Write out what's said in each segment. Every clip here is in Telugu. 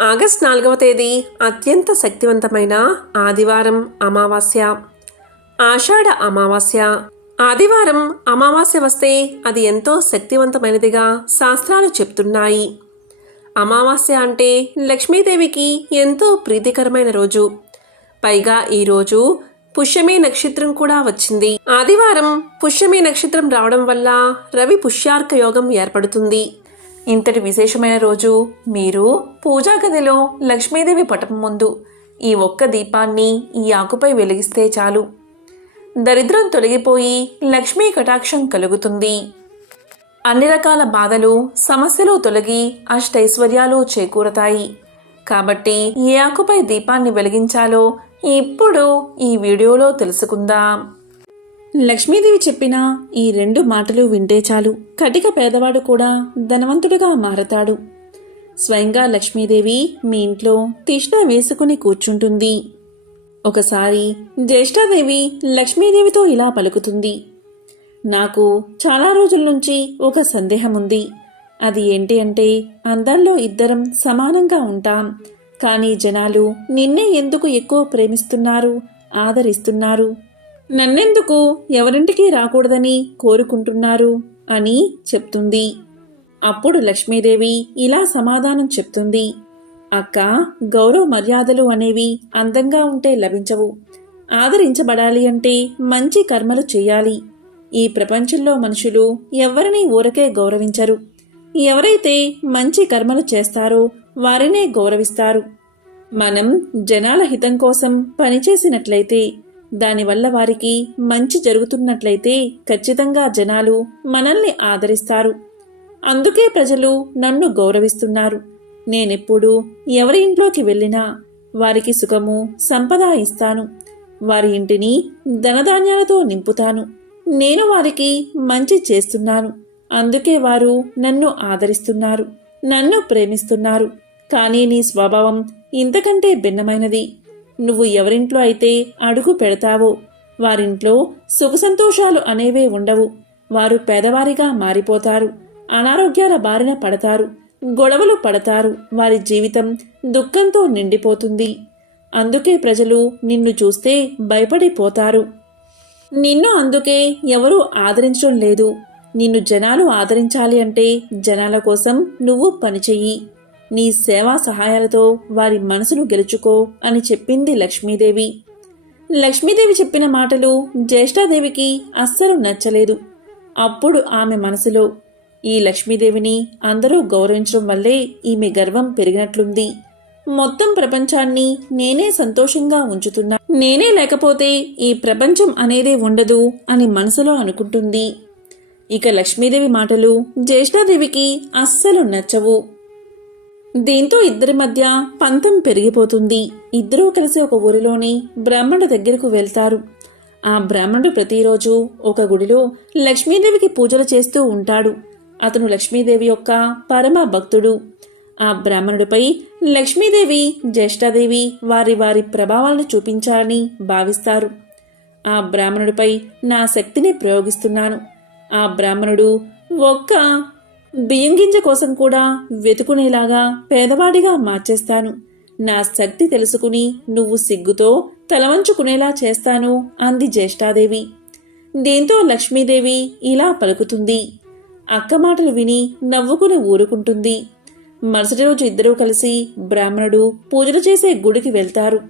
ఆగస్ట్ నాలుగవ తేదీ అత్యంత శక్తివంతమైన ఆదివారం అమావాస్య. ఆషాఢ అమావాస్య. ఆదివారం అమావాస్య వస్తే అది ఎంతో శక్తివంతమైనదిగా శాస్త్రాలు చెప్తున్నాయి. అమావాస్య అంటే లక్ష్మీదేవికి ఎంతో ప్రీతికరమైన రోజు. పైగా ఈరోజు పుష్యమి నక్షత్రం కూడా వచ్చింది. ఆదివారం పుష్యమి నక్షత్రం రావడం వల్ల రవి పుష్యార్క యోగం ఏర్పడుతుంది. ఇంతటి విశేషమైన రోజు మీరు పూజా గదిలో లక్ష్మీదేవి పటం ముందు ఈ ఒక్క దీపాన్ని ఈ ఆకుపై వెలిగిస్తే చాలు. దరిద్రం తొలగిపోయి లక్ష్మీ కటాక్షం కలుగుతుంది. అన్ని రకాల బాధలు సమస్యలు తొలగి అష్టైశ్వర్యాలు చేకూరతాయి. కాబట్టి ఏ ఆకుపై దీపాన్ని వెలిగించాలో ఇప్పుడు ఈ వీడియోలో తెలుసుకుందాం. లక్ష్మీదేవి చెప్పిన ఈ రెండు మాటలు వింటే చాలు. కటిక పేదవాడు కూడా ధనవంతుడిగా మారతాడు. స్వయంగా లక్ష్మీదేవి మీ ఇంట్లో తిష్ట వేసుకుని కూర్చుంటుంది. ఒకసారి జ్యేష్ఠాదేవి లక్ష్మీదేవితో ఇలా పలుకుతుంది. నాకు చాలా రోజుల నుంచి ఒక సందేహం ఉంది. అది ఏంటి అంటే అందరిలో ఇద్దరం సమానంగా ఉంటాం. కానీ జనాలు నిన్నే ఎందుకు ఎక్కువ ప్రేమిస్తున్నారు ఆదరిస్తున్నారు? నన్నెందుకు? ఎవరింటికి రాకూడదని కోరుకుంటున్నారు? అని చెప్తుంది. అప్పుడు లక్ష్మీదేవి ఇలా సమాధానం చెప్తుంది. అక్క గౌరవ మర్యాదలు అనేవి అందంగా ఉంటే లభించవు. ఆదరించబడాలి అంటే మంచి కర్మలు చేయాలి. ఈ ప్రపంచంలో మనుషులు ఎవరిని ఊరకే గౌరవించరు. ఎవరైతే మంచి కర్మలు చేస్తారో వారినే గౌరవిస్తారు. మనం జనాల హితం కోసం పనిచేసినట్లయితే దానివల్ల వారికి మంచి జరుగుతున్నట్లయితే ఖచ్చితంగా జనాలు మనల్ని ఆదరిస్తారు. అందుకే ప్రజలు నన్ను గౌరవిస్తున్నారు. నేనెప్పుడు ఎవరి ఇంట్లోకి వెళ్ళినా వారికి సుఖము సంపద ఇస్తాను. వారి ఇంటిని ధనధాన్యాలతో నింపుతాను. నేను వారికి మంచి చేస్తున్నాను. అందుకే వారు నన్ను ఆదరిస్తున్నారు. నన్ను ప్రేమిస్తున్నారు. కానీ నీ స్వభావం ఇంతకంటే భిన్నమైనది. నువ్వు ఎవరింట్లో అయితే అడుగు పెడతావో వారింట్లో సుఖ సంతోషాలు అనేవే ఉండవు. వారు పేదవారిగా మారిపోతారు అనారోగ్యాల బారిన పడతారు గొడవలు పడతారు వారి జీవితం దుఃఖంతో నిండిపోతుంది. అందుకే ప్రజలు నిన్ను చూస్తే భయపడిపోతారు. నిన్ను అందుకే ఎవరూ ఆదరించడం లేదు. నిన్ను జనాలు ఆదరించాలి అంటే జనాల కోసం నువ్వు పనిచెయ్యి నీ సేవా సహాయాలతో వారి మనసును గెలుచుకో అని చెప్పింది లక్ష్మీదేవి. లక్ష్మీదేవి చెప్పిన మాటలు జ్యేష్ఠాదేవికి అస్సలు నచ్చలేదు. అప్పుడు ఆమె మనసులో ఈ లక్ష్మీదేవిని అందరూ గౌరవించడం వల్లే ఈమె గర్వం పెరిగినట్లుంది. మొత్తం ప్రపంచాన్ని నేనే సంతోషంగా ఉంచుతున్నా. నేనే లేకపోతే ఈ ప్రపంచం అనేదే ఉండదు అని మనసులో అనుకుంటుంది. ఇక లక్ష్మీదేవి మాటలు జ్యేష్ఠాదేవికి అస్సలు నచ్చవు. దీంతో ఇద్దరి మధ్య పంతం పెరిగిపోతుంది. ఇద్దరూ కలిసి ఒక ఊరిలోని బ్రాహ్మణుడి దగ్గరకు వెళ్తారు. ఆ బ్రాహ్మణుడు ప్రతిరోజు ఒక గుడిలో లక్ష్మీదేవికి పూజలు చేస్తూ ఉంటాడు. అతను లక్ష్మీదేవి యొక్క పరమ భక్తుడు. ఆ బ్రాహ్మణుడిపై లక్ష్మీదేవి జ్యేష్ఠాదేవి వారి వారి ప్రభావాలను చూపించాలని భావిస్తారు. ఆ బ్రాహ్మణుడిపై నా శక్తిని ప్రయోగిస్తున్నాను. ఆ బ్రాహ్మణుడు ఒక్క బియ్యం గింజ కోసం కూడా వెతుకునేలాగా పేదవాడిగా మార్చేస్తాను. నా శక్తి తెలుసుకుని నువ్వు సిగ్గుతో తలవంచుకునేలా చేస్తాను అంది జ్యేష్ఠాదేవి. దీంతో లక్ష్మీదేవి ఇలా పలుకుతుంది. అక్క మాటలు విని నవ్వుకుని ఊరుకుంటుంది. మరుసటి రోజు ఇద్దరూ కలిసి బ్రాహ్మణుడు పూజలు చేసే గుడికి వెళ్తారు.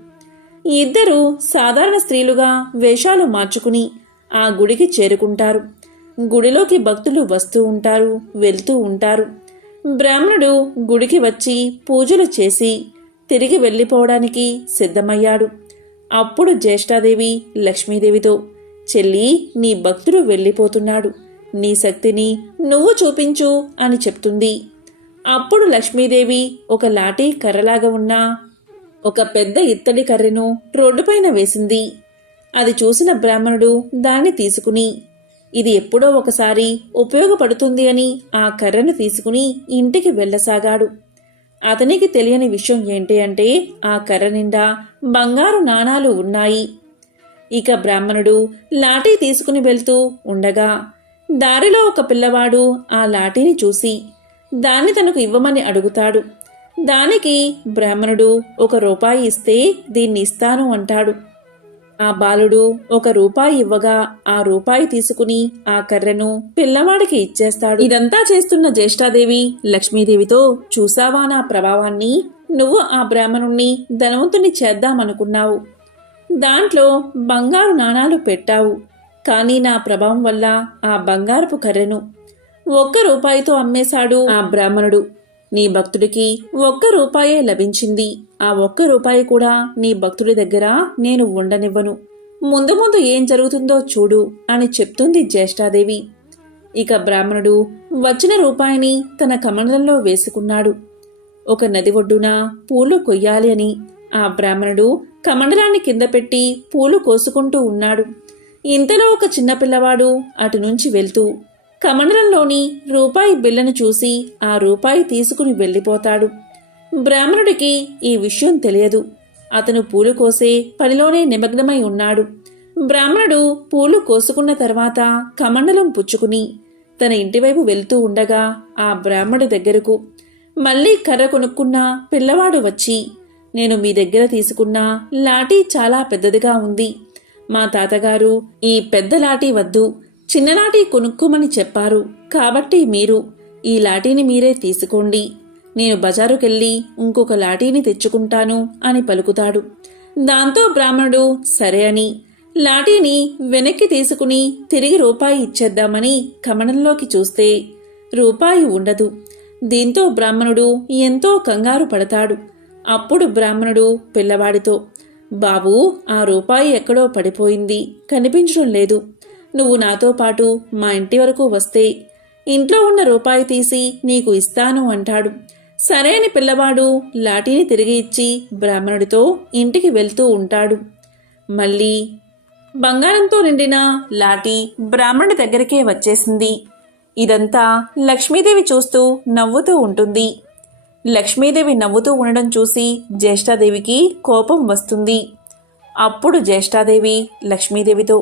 ఇద్దరూ సాధారణ స్త్రీలుగా వేషాలు మార్చుకుని ఆ గుడికి చేరుకుంటారు. గుడిలోకి భక్తులు వస్తూ ఉంటారు వెళ్తూ ఉంటారు. బ్రాహ్మణుడు గుడికి వచ్చి పూజలు చేసి తిరిగి వెళ్ళిపోవడానికి సిద్ధమయ్యాడు. అప్పుడు జ్యేష్ఠాదేవి లక్ష్మీదేవితో చెల్లి నీ భక్తుడు వెళ్ళిపోతున్నాడు. నీ శక్తిని నువ్వు చూపించు అని చెప్తుంది. అప్పుడు లక్ష్మీదేవి ఒక లాఠీ కర్రలాగా ఉన్న ఒక పెద్ద ఇత్తడి కర్రెను రోడ్డుపైన వేసింది. అది చూసిన బ్రాహ్మణుడు దాన్ని తీసుకుని ఇది ఎప్పుడో ఒకసారి ఉపయోగపడుతుంది అని ఆ కర్రను తీసుకుని ఇంటికి వెళ్ళసాగాడు. అతనికి తెలియని విషయం ఏంటి అంటే ఆ కర్ర నిండా బంగారు నాణాలు ఉన్నాయి. ఇక బ్రాహ్మణుడు లాఠీ తీసుకుని వెళ్తూ ఉండగా దారిలో ఒక పిల్లవాడు ఆ లాఠీని చూసి దాన్ని తనకు ఇవ్వమని అడుగుతాడు. దానికి బ్రాహ్మణుడు ఒక రూపాయి ఇస్తే దీన్ని ఇస్తాను అంటాడు. ఆ బాలుడు ఒక రూపాయి ఇవ్వగా ఆ రూపాయి తీసుకుని ఆ కర్రను పిల్లవాడికి ఇచ్చేస్తాడు. ఇదంతా చేస్తున్న జ్యేష్ఠాదేవి లక్ష్మీదేవితో చూసావా నా ప్రభావాన్ని? నువ్వు ఆ బ్రాహ్మణుణ్ణి ధనవంతుని చేద్దామనుకున్నావు. దాంట్లో బంగారు నాణాలు పెట్టావు. కానీ నా ప్రభావం వల్ల ఆ బంగారపు కర్రెను ఒక్క రూపాయితో అమ్మేశాడు ఆ బ్రాహ్మణుడు. నీ భక్తుడికి ఒక్క రూపాయే లభించింది. ఆ ఒక్క రూపాయి కూడా నీ భక్తుడి దగ్గర నేను ఉండనివ్వను. ముందు ముందు ఏం జరుగుతుందో చూడు అని చెప్తుంది జ్యేష్ఠాదేవి. ఇక బ్రాహ్మణుడు వచ్చిన రూపాయిని తన కమండలంలో వేసుకున్నాడు. ఒక నది ఒడ్డున పూలు కొయ్యాలి అని ఆ బ్రాహ్మణుడు కమండలాన్ని కింద పెట్టి పూలు కోసుకుంటూ ఉన్నాడు. ఇంతలో ఒక చిన్న పిల్లవాడు అటు నుంచి వెళ్తూ కమండలంలోని రూపాయి బిళ్ళను చూసి ఆ రూపాయి తీసుకుని వెళ్ళిపోతాడు. బ్రాహ్మణుడికి ఈ విషయం తెలియదు. అతను పూలు కోసే పనిలోనే నిమగ్నమై ఉన్నాడు. బ్రాహ్మణుడు పూలు కోసుకున్న తర్వాత కమండలం పుచ్చుకుని తన ఇంటివైపు వెళ్తూ ఉండగా ఆ బ్రాహ్మణుడి దగ్గరకు మళ్ళీ కర్ర కొనుక్కున్న పిల్లవాడు వచ్చి నేను మీ దగ్గర తీసుకున్న లాఠీ చాలా పెద్దదిగా ఉంది. మా తాతగారు ఈ పెద్ద లాఠీ వద్దు. చిన్న లాఠీ కొనుక్కోమని చెప్పారు. కాబట్టి మీరు ఈ లాఠీని మీరే తీసుకోండి. నేను బజారుకెళ్ళి ఇంకొక లాఠీని తెచ్చుకుంటాను అని పలుకుతాడు. దాంతో బ్రాహ్మణుడు సరే అని. లాఠీని వెనక్కి తీసుకుని తిరిగి రూపాయి ఇచ్చేద్దామని కమనంలోకి చూస్తే రూపాయి ఉండదు. దీంతో బ్రాహ్మణుడు ఎంతో కంగారు పడతాడు. అప్పుడు బ్రాహ్మణుడు పిల్లవాడితో బాబూ ఆ రూపాయి ఎక్కడో పడిపోయింది. కనిపించడం లేదు. నువ్వు నాతో పాటు మా ఇంటి వరకు వస్తే ఇంట్లో ఉన్న రూపాయి తీసి నీకు ఇస్తాను అంటాడు. సరే అని పిల్లవాడు లాఠీని తిరిగి ఇచ్చి బ్రాహ్మణుడితో ఇంటికి వెళ్తూ ఉంటాడు. మళ్ళీ బంగారంతో నిండిన లాఠీ బ్రాహ్మణుడి దగ్గరికే వచ్చేసింది. ఇదంతా లక్ష్మీదేవి చూస్తూ నవ్వుతూ ఉంటుంది. లక్ష్మీదేవి నవ్వుతూ ఉండడం చూసి జ్యేష్ఠాదేవికి కోపం వస్తుంది. అప్పుడు జ్యేష్ఠాదేవి లక్ష్మీదేవితో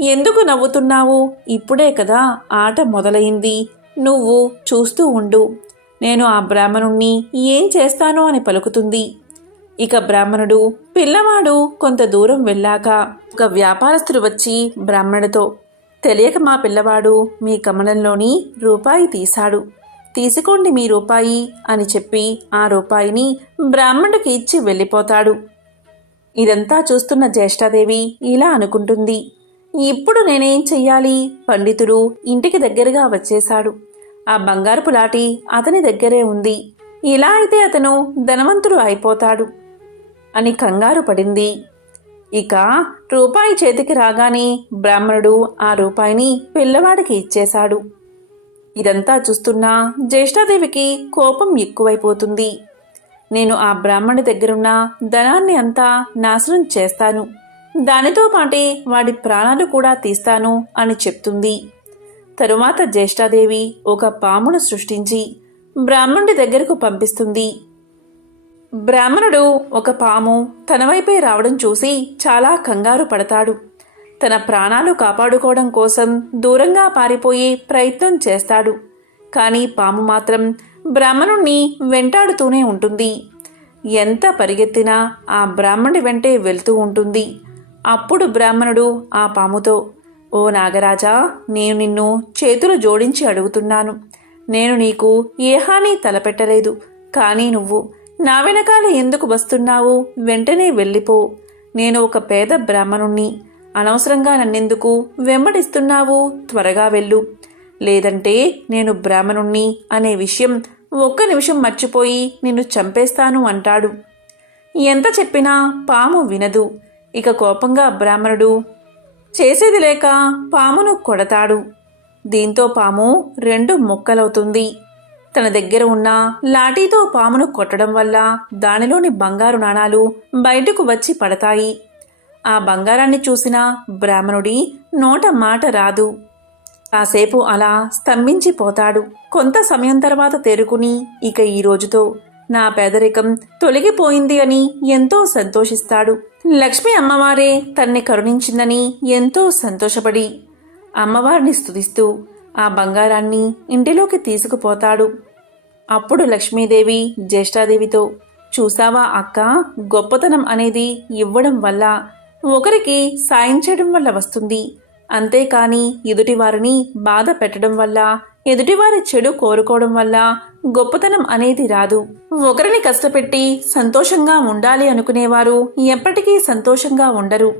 ఎందుకు నవ్వుతున్నావు? ఇప్పుడే కదా ఆట మొదలైంది. నువ్వు చూస్తూ ఉండు. నేను ఆ బ్రాహ్మణుణ్ణి ఏం చేస్తానో అని పలుకుతుంది. ఇక బ్రాహ్మణుడు పిల్లవాడు కొంత దూరం వెళ్ళాక ఒక వ్యాపారస్తుడు వచ్చి బ్రాహ్మణుడితో తెలియక మా పిల్లవాడు మీ కమలంలోని రూపాయి తీశాడు. తీసుకోండి మీ రూపాయి అని చెప్పి ఆ రూపాయిని బ్రాహ్మణుడికి ఇచ్చి వెళ్ళిపోతాడు. ఇదంతా చూస్తున్న జ్యేష్ఠాదేవి ఇలా అనుకుంటుంది. ఇప్పుడు నేనేం చెయ్యాలి? పండితుడు ఇంటికి దగ్గరగా వచ్చేశాడు. ఆ బంగారపు లాటి అతని దగ్గరే ఉంది. ఇలా అయితే అతను ధనవంతుడు అయిపోతాడు అని కంగారు పడింది. ఇక రూపాయి చేతికి రాగానే బ్రాహ్మణుడు ఆ రూపాయిని పిల్లవాడికి ఇచ్చేశాడు. ఇదంతా చూస్తున్నా జ్యేష్ఠాదేవికి కోపం ఎక్కువైపోతుంది. నేను ఆ బ్రాహ్మణి దగ్గరున్న ధనాన్ని అంతా నాశనం చేస్తాను. దానితో పాటే వాడి ప్రాణాలు కూడా తీస్తాను అని చెప్తుంది. తరువాత జ్యేష్ఠాదేవి ఒక పామును సృష్టించి బ్రాహ్మణుడి దగ్గరకు పంపిస్తుంది. బ్రాహ్మణుడు ఒక పాము తన వైపే రావడం చూసి చాలా కంగారు పడతాడు. తన ప్రాణాలు కాపాడుకోవడం కోసం దూరంగా పారిపోయే ప్రయత్నం చేస్తాడు. కానీ పాము మాత్రం బ్రాహ్మణుణ్ణి వెంటాడుతూనే ఉంటుంది. ఎంత పరిగెత్తినా ఆ బ్రాహ్మణుడి వెంటే వెళ్తూ ఉంటుంది. అప్పుడు బ్రాహ్మణుడు ఆ పాముతో ఓ నాగరాజా నేను నిన్ను చేతులు జోడించి అడుగుతున్నాను. నేను నీకు ఏ హాని తలపెట్టలేదు. కానీ నువ్వు నా వెనకాల ఎందుకు వస్తున్నావు? వెంటనే వెళ్ళిపో. నేను ఒక పేద బ్రాహ్మణుణ్ణి. అనవసరంగా నన్నెందుకు వెంబడిస్తున్నావు? త్వరగా వెళ్ళు. లేదంటే నేను బ్రాహ్మణుణ్ణి అనే విషయం ఒక్క నిమిషం మర్చిపోయి నిన్ను చంపేస్తాను అంటాడు. ఎంత చెప్పినా పాము వినదు. ఇక కోపంగా బ్రాహ్మణుడు చేసేది లేక పామును కొడతాడు. దీంతో పాము రెండు ముక్కలవుతుంది. తన దగ్గర ఉన్న లాఠీతో పామును కొట్టడం వల్ల దానిలోని బంగారు నాణాలు బయటకు వచ్చి పడతాయి. ఆ బంగారాన్ని చూసిన బ్రాహ్మణుడి నోట మాట రాదు. కాసేపు అలా స్తంభించిపోతాడు. కొంత సమయం తర్వాత తేరుకుని ఇక ఈ రోజుతో నా పేదరికం తొలగిపోయింది అని ఎంతో సంతోషిస్తాడు. లక్ష్మి అమ్మవారే తన్ని కరుణించిందని ఎంతో సంతోషపడి అమ్మవారిని స్తుతిస్తూ ఆ బంగారాన్ని ఇంటిలోకి తీసుకుపోతాడు. అప్పుడు లక్ష్మీదేవి జ్యేష్ఠాదేవితో చూసావా అక్క గొప్పతనం అనేది ఇవ్వడం వల్ల ఒకరికి సాయం చేయడం వల్ల వస్తుంది. అంతేకాని ఎదుటివారిని బాధ పెట్టడం వల్ల ఎదుటివారి చెడు కోరుకోవడం వల్ల గొప్పతనం అనేది రాదు. ఒకరిని కష్టపెట్టి సంతోషంగా ఉండాలి అనుకునేవారు ఎప్పటికీ సంతోషంగా ఉండరు.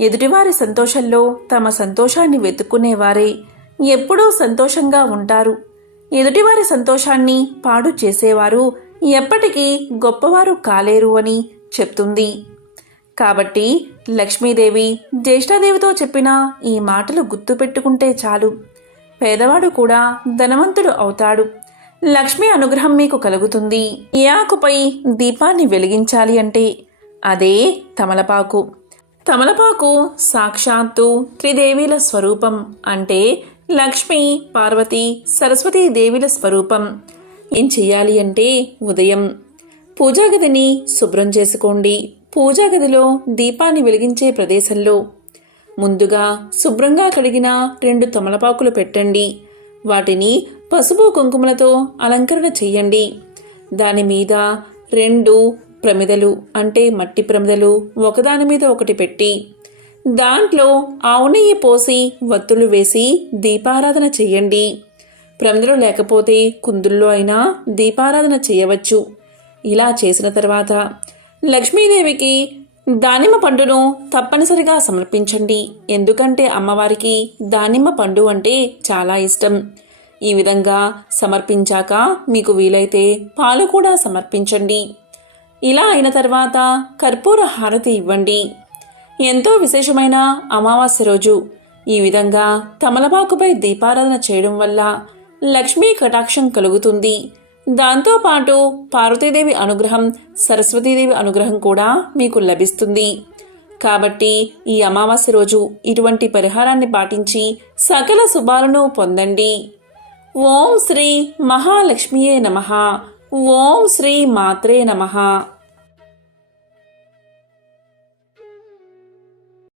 ఎదుటివారి సంతోషంలో తమ సంతోషాన్ని వెతుక్కునేవారే ఎప్పుడూ సంతోషంగా ఉంటారు. ఎదుటివారి సంతోషాన్ని పాడు చేసేవారు ఎప్పటికీ గొప్పవారు కాలేరు అని చెప్తుంది. కాబట్టి లక్ష్మీదేవి జ్యేష్ఠాదేవితో చెప్పిన ఈ మాటలు గుర్తుపెట్టుకుంటే చాలు. పేదవాడు కూడా ధనవంతుడు అవుతాడు. లక్ష్మి అనుగ్రహం మీకు కలుగుతుంది. ఈ ఆకుపై దీపాన్ని వెలిగించాలి అంటే అదే తమలపాకు. తమలపాకు సాక్షాత్తు త్రిదేవీల స్వరూపం అంటే లక్ష్మి పార్వతి సరస్వతీ దేవిల స్వరూపం. ఏం చెయ్యాలి అంటే ఉదయం. పూజాగదిని శుభ్రం చేసుకోండి. పూజాగదిలో దీపాన్ని వెలిగించే ప్రదేశంలో ముందుగా శుభ్రంగా కడిగిన రెండు తమలపాకులు పెట్టండి. వాటిని పసుపు కుంకుమలతో అలంకరణ చెయ్యండి. దాని మీద రెండు ప్రమిదలు అంటే మట్టి ప్రమిదలు ఒకదాని మీద ఒకటి పెట్టి దాంట్లో ఆవు నెయ్యి పోసి వత్తులు వేసి దీపారాధన చెయ్యండి. ప్రమిదలు లేకపోతే కుందుల్లో అయినా దీపారాధన చేయవచ్చు ఇలా చేసిన తర్వాత లక్ష్మీదేవికి దానిమ్మ పండును తప్పనిసరిగా సమర్పించండి. ఎందుకంటే అమ్మవారికి దానిమ్మ పండు అంటే చాలా ఇష్టం. ఈ విధంగా సమర్పించాక మీకు వీలైతే పాలు కూడా సమర్పించండి. ఇలా అయిన తర్వాత కర్పూర హారతి ఇవ్వండి. ఎంతో విశేషమైన అమావాస్య రోజు. ఈ విధంగా తమలపాకుపై దీపారాధన చేయడం వల్ల లక్ష్మీ కటాక్షం కలుగుతుంది. దాంతోపాటు పార్వతీదేవి అనుగ్రహం సరస్వతీదేవి అనుగ్రహం కూడా మీకు లభిస్తుంది. కాబట్టి ఈ అమావాస్య రోజు ఇటువంటి పరిహారాన్ని పాటించి సకల శుభాలను పొందండి. ఓం శ్రీ మహాలక్ష్మియే నమ. ఓం శ్రీ మాత్రే నమః.